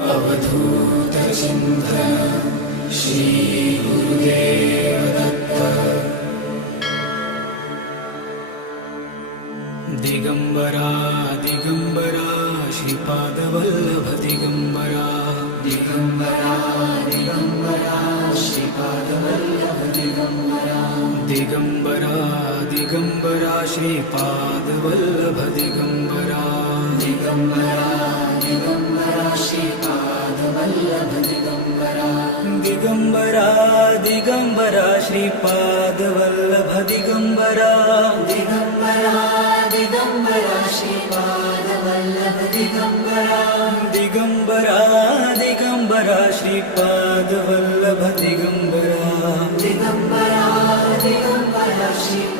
अवधूत चिंतन श्री गुरुदेव दत्त. दिगंबरा दिगंबरा श्रीपाद वल्लभ दिगंबरा. दिगंबरा दिगंबरा श्रीपाद वल्लभ दिगंबरा. दिगंबरा दिगंबरा श्रीपाद वल्लभ दिगंबरा. दिगंबरा दिगंबरा श्रीपाद वल्लभ दिगंबरा. दिगंबरा दिगंबरा श्रीपाद वल्लभ दिगंबरा. दिगंबरा दिगंबरा श्रीपाद वल्लभ दिगंबरा. दिगंबरा दिगंबरा श्रीपाद वल्लभ दिगंबरा. दिगंबरा दिगंबरा श्री